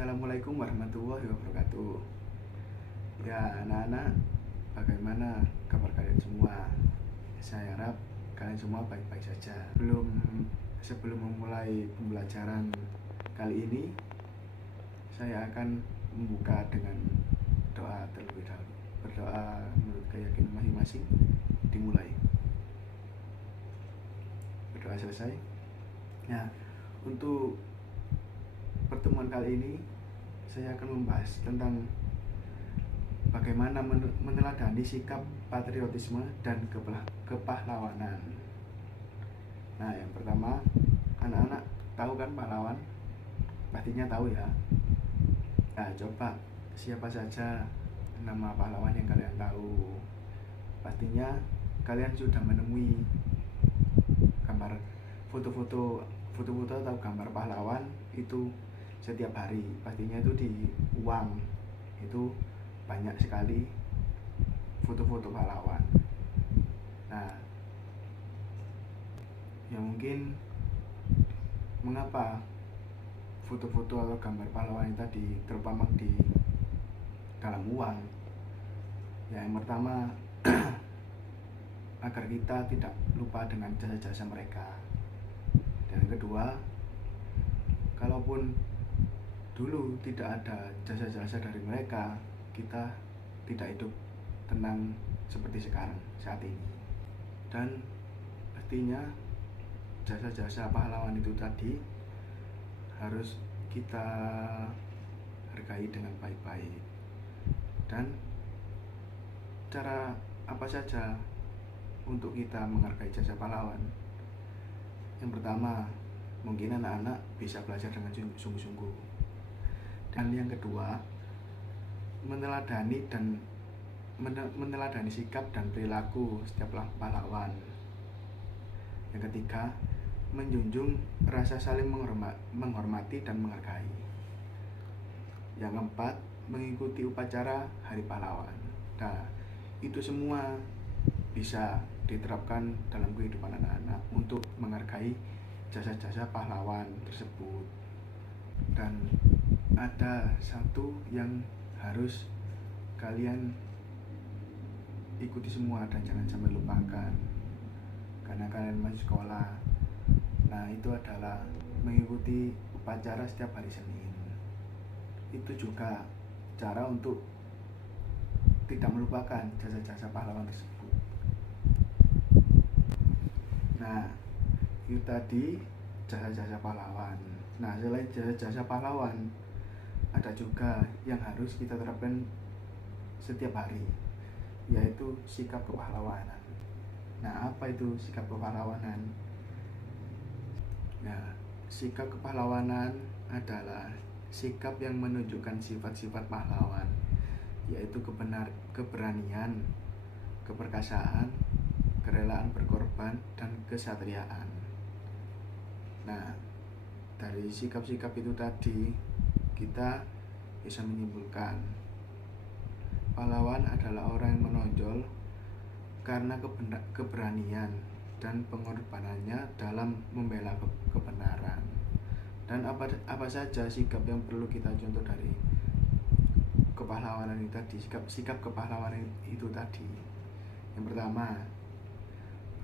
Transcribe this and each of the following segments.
Assalamualaikum warahmatullahi wabarakatuh. Ya anak-anak, bagaimana kabar kalian semua? Saya harap kalian semua baik-baik saja. Sebelum memulai pembelajaran kali ini, saya akan membuka dengan doa terlebih dahulu. Berdoa menurut keyakinan masing-masing. Dimulai. Berdoa selesai. Nah, untuk pertemuan kali ini saya akan membahas tentang bagaimana meneladani sikap patriotisme dan kepahlawanan. Nah, yang pertama, anak-anak tahu kan pahlawan? Pastinya tahu ya. Nah, coba siapa saja nama pahlawan yang kalian tahu? Pastinya kalian sudah menemui gambar foto-foto atau gambar pahlawan itu setiap hari, pastinya itu di uang itu banyak sekali foto-foto pahlawan. Nah, ya mungkin mengapa foto-foto atau gambar pahlawan itu tadi terpampang di dalam uang? Ya, yang pertama agar kita tidak lupa dengan jasa-jasa mereka. Dan yang kedua, kalaupun dulu tidak ada jasa-jasa dari mereka, kita tidak hidup tenang seperti saat ini. Dan pastinya jasa-jasa pahlawan itu tadi harus kita hargai dengan baik-baik. Dan cara apa saja untuk kita menghargai jasa pahlawan? Yang pertama, mungkin anak-anak bisa belajar dengan sungguh-sungguh. Dan yang kedua, meneladani sikap dan perilaku setiap pahlawan. Yang ketiga, menjunjung rasa saling menghormati dan menghargai. Yang keempat, mengikuti upacara Hari Pahlawan. Nah, itu semua bisa diterapkan dalam kehidupan anak-anak untuk menghargai jasa-jasa pahlawan tersebut. Dan ada satu yang harus kalian ikuti semua dan jangan sampai lupakan, karena kalian masih sekolah. Nah, itu adalah mengikuti upacara setiap hari Senin. Itu juga cara untuk tidak melupakan jasa-jasa pahlawan tersebut. Nah, itu tadi jasa-jasa pahlawan. Nah, selain jasa-jasa pahlawan, ada juga yang harus kita terapkan setiap hari, yaitu sikap kepahlawanan. Nah, apa itu sikap kepahlawanan? Nah, sikap kepahlawanan adalah sikap yang menunjukkan sifat-sifat pahlawan, yaitu keberanian, keperkasaan, kerelaan berkorban, dan kesatriaan. Nah, dari sikap-sikap itu tadi kita bisa menyimpulkan pahlawan adalah orang yang menonjol karena keberanian dan pengorbanannya dalam membela kebenaran. Dan apa saja sikap yang perlu kita contoh dari kepahlawanan itu tadi, sikap kepahlawanan itu tadi. Yang pertama,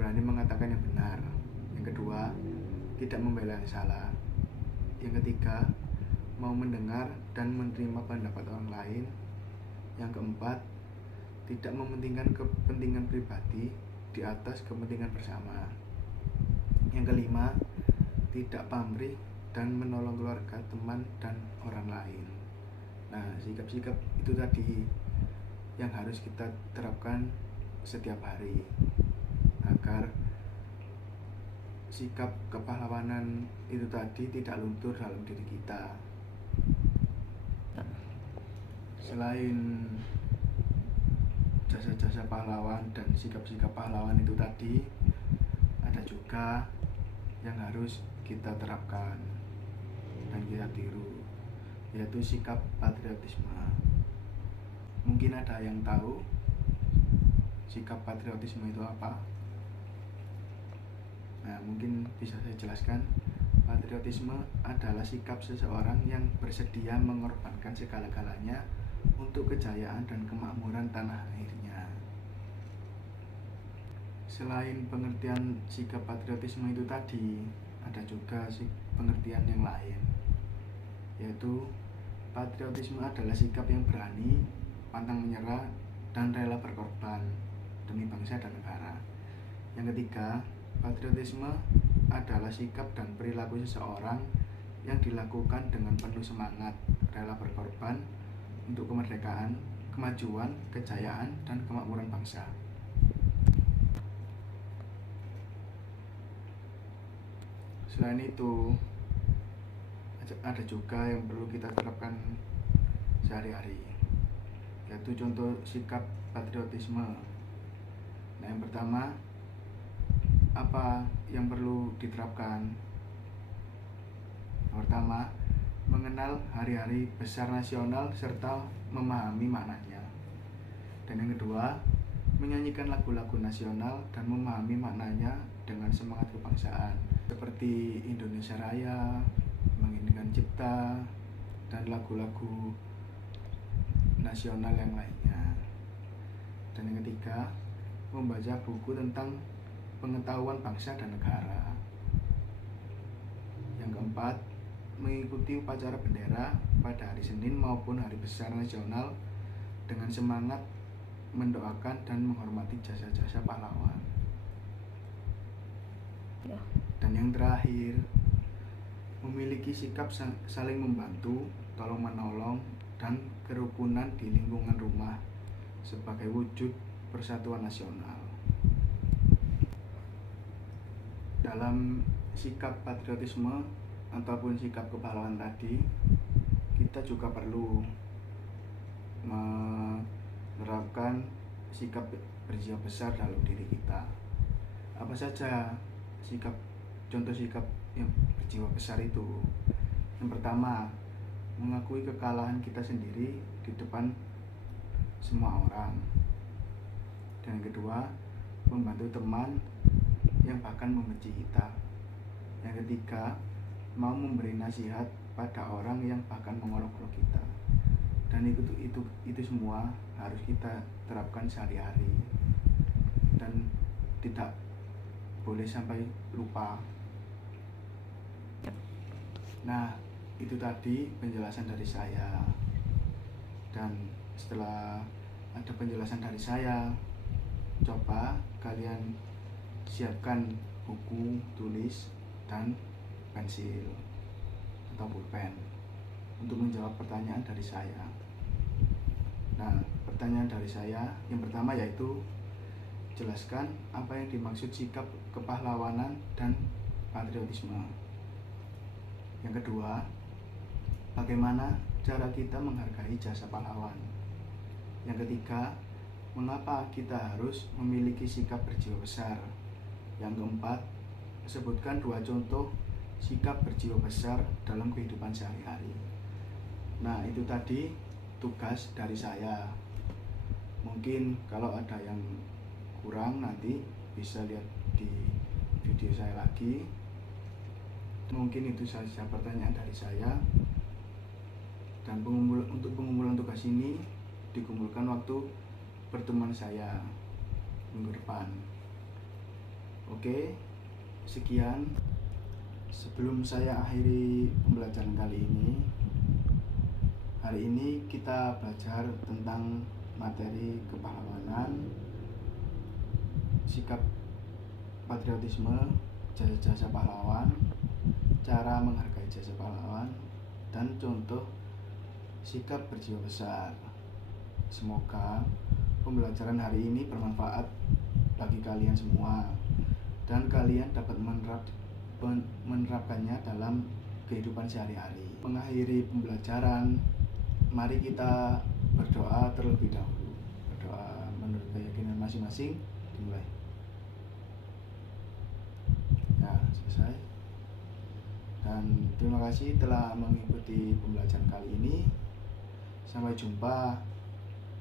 berani mengatakan yang benar. Yang kedua, tidak membela yang salah. Yang ketiga, mau mendengar dan menerima pendapat orang lain. Yang keempat, tidak mementingkan kepentingan pribadi di atas kepentingan bersama. Yang kelima, tidak pamrih dan menolong keluarga, teman, dan orang lain. Nah, sikap-sikap itu tadi yang harus kita terapkan setiap hari agar sikap kepahlawanan itu tadi tidak luntur dalam diri kita. Selain jasa-jasa pahlawan dan sikap-sikap pahlawan itu tadi, ada juga yang harus kita terapkan dan kita tiru, yaitu sikap patriotisme. Mungkin ada yang tahu sikap patriotisme itu apa? Nah, mungkin bisa saya jelaskan. Patriotisme adalah sikap seseorang yang bersedia mengorbankan segala-galanya untuk kejayaan dan kemakmuran tanah airnya. Selain pengertian sikap patriotisme itu tadi, ada juga pengertian yang lain, yaitu patriotisme adalah sikap yang berani, pantang menyerah, dan rela berkorban demi bangsa dan negara. Yang ketiga, patriotisme adalah sikap dan perilaku seseorang yang dilakukan dengan penuh semangat, rela berkorban untuk kemerdekaan, kemajuan, kejayaan, dan kemakmuran bangsa. Selain itu, ada juga yang perlu kita terapkan sehari-hari, yaitu contoh sikap patriotisme. Nah, yang pertama, apa yang perlu diterapkan? Yang pertama, mengenal hari-hari besar nasional serta memahami maknanya. Dan yang kedua, menyanyikan lagu-lagu nasional dan memahami maknanya dengan semangat kebangsaan, seperti Indonesia Raya, Menginginkan Cipta, dan lagu-lagu nasional yang lainnya. Dan yang ketiga, membaca buku tentang pengetahuan bangsa dan negara. Yang keempat, mengikuti upacara bendera pada hari Senin maupun hari besar nasional dengan semangat mendoakan dan menghormati jasa-jasa pahlawan. Dan yang terakhir, memiliki sikap saling membantu, tolong-menolong, dan kerukunan di lingkungan rumah sebagai wujud persatuan nasional. Dalam sikap patriotisme ataupun sikap kepahlawanan tadi, kita juga perlu menerapkan sikap berjiwa besar dalam diri kita. Apa saja contoh sikap yang berjiwa besar itu? Yang pertama, mengakui kekalahan kita sendiri di depan semua orang. Dan yang kedua, membantu teman yang bahkan membenci kita. Yang ketiga, mau memberi nasihat pada orang yang bahkan mengolok-olok kita. Dan itu semua harus kita terapkan sehari-hari dan tidak boleh sampai lupa. Nah, itu tadi penjelasan dari saya. Dan setelah ada penjelasan dari saya, coba kalian siapkan buku tulis dan pensil atau pulpen untuk menjawab pertanyaan dari saya. Nah, pertanyaan dari saya yang pertama yaitu, jelaskan apa yang dimaksud sikap kepahlawanan dan patriotisme. Yang kedua, bagaimana cara kita menghargai jasa pahlawan. Yang ketiga, mengapa kita harus memiliki sikap berjiwa besar. Yang keempat, sebutkan 2 contoh sikap berjiwa besar dalam kehidupan sehari-hari. Nah, itu tadi tugas dari saya. Mungkin kalau ada yang kurang nanti bisa lihat di video saya lagi. Mungkin itu saja pertanyaan dari saya. Dan untuk pengumpulan tugas ini dikumpulkan waktu pertemuan saya minggu depan. Oke, sekian. Sebelum saya akhiri pembelajaran kali ini, hari ini kita belajar tentang materi kepahlawanan, sikap patriotisme, jasa-jasa pahlawan, cara menghargai jasa pahlawan, dan contoh sikap berjiwa besar. Semoga pembelajaran hari ini bermanfaat bagi kalian semua dan kalian dapat menerapkannya dalam kehidupan sehari-hari. Mengakhiri pembelajaran, mari kita berdoa terlebih dahulu. Berdoa menurut keyakinan masing-masing. Dimulai. Ya, selesai. Dan terima kasih telah mengikuti pembelajaran kali ini. Sampai jumpa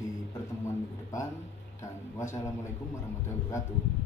di pertemuan minggu depan, dan wassalamualaikum warahmatullahi wabarakatuh.